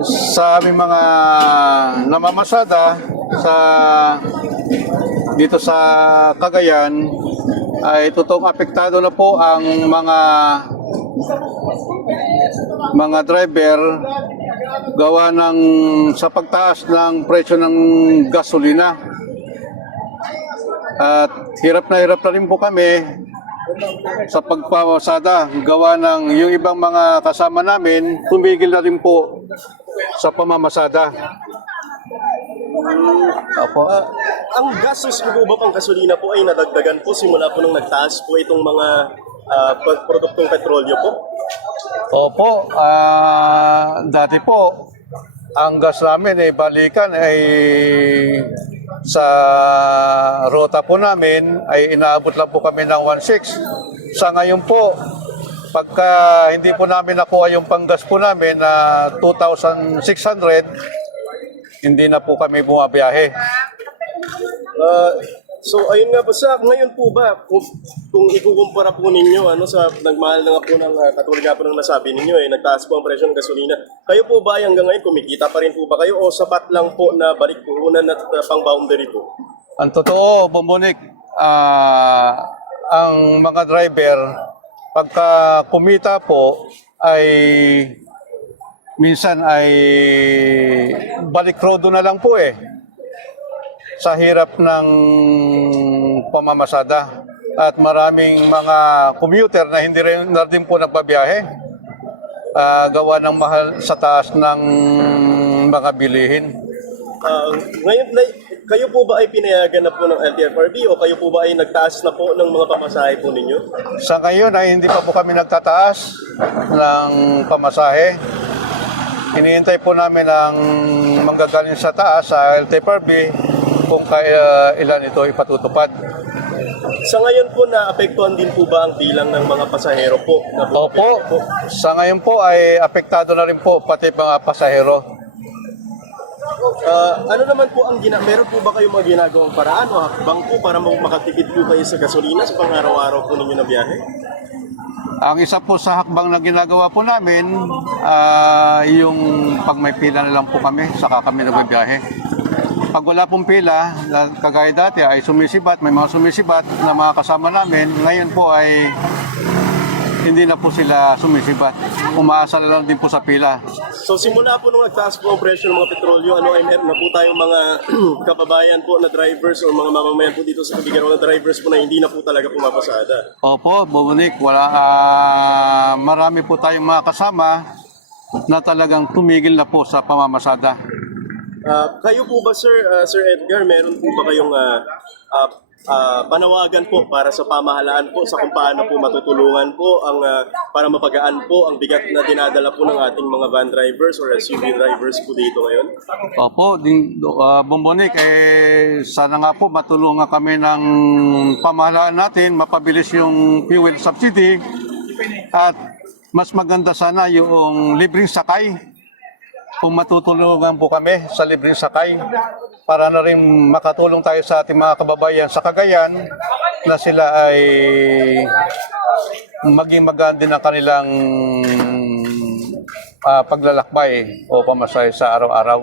Sa aming mga namamasada dito sa Cagayan ay totoong apektado na po ang mga driver gawa ng sa pagtaas ng presyo ng gasolina. At hirap na rin po kami sa pagpamasada gawa ng yung ibang mga kasama namin tumigil na rin po sa pamamasada. Opo. Ang gastos po ba pang gasolina po ay nadagdagan po simula po nung nagtaas po itong mga produktong petrolyo po? Opo, dati po ang gas namin balikan ay sa rota po namin ay inaabot lang po kami ng 1.6. Sa ngayon po, pagka hindi po namin nakuha yung panggas po namin na 2,600, hindi na po kami bumabiyahe. So ayun nga po sa ngayon po ba kung ikukumpara po ninyo sa nagmahal na nga po ng katulad nga po ng nasabi ninyo nagtaas po ang presyo ng gasolina. Kayo po ba hanggang ngayon kumikita pa rin po ba kayo o sapat lang po na balik puhunan at pang boundary po? Ang totoo, Bombonik, ang mga driver pagka kumita po ay minsan ay balik rodo na lang po sa hirap ng pamamasada. At maraming mga commuter na hindi rin na din po nagbabiyahe gawa ng mahal sa taas ng mga bilihin. Ngayon, kayo po ba ay pinayagan na po ng LTFRB o kayo po ba ay nagtaas na po ng mga pamasahe po ninyo? Sa ngayon ay hindi pa po kami nagtataas ng pamasahe. Iniintay po namin ang manggagaling sa taas sa LTFRB kung kaya ilan ito ipatutupad. Sa ngayon po, naapektuhan din po ba ang bilang ng mga pasahero po? Opo, sa ngayon po ay apektado na rin po pati mga pasahero. Ano naman po ang meron po ba kayong mga ginagawang paraan o hakbang po para makatipid po kayo sa gasolina sa pang-araw-araw po ninyo na biyahe? Ang isa po sa hakbang na ginagawa po namin, yung pag may pila na lang po kami, saka kami nagbibiyahe. Pag wala pong pila, kagaya dati ay sumisibat, may mga sumisibat na mga kasama namin, ngayon po ay hindi na po sila sumisibat. Umaasa na lang din po sa pila. So simula po nung nagtaas po ang presyo ng mga petrolyo, ay meron na po tayong mga kababayan po na drivers o mga mamamayan po dito sa Tubigan na drivers po na hindi na po talaga pumapasada? Opo, Bobonik, marami po tayong mga kasama na talagang tumigil na po sa pamamasada. Kayo po ba Sir Edgar, meron po ba kayong panawagan po para sa pamahalaan po sa kung paano po matutulungan po para mapagaan po ang bigat na dinadala po ng ating mga van drivers or SUV drivers po dito ngayon? Opo, Bombonik, sana nga po matulungan kami ng pamahalaan natin, mapabilis yung fuel subsidy at mas maganda sana yung libreng sakay. Kung matutulungan po kami sa libreng sakay para na rin makatulong tayo sa ating mga kababayan sa Cagayan na sila ay maging maganda ng kanilang paglalakbay o pamasahe sa araw-araw.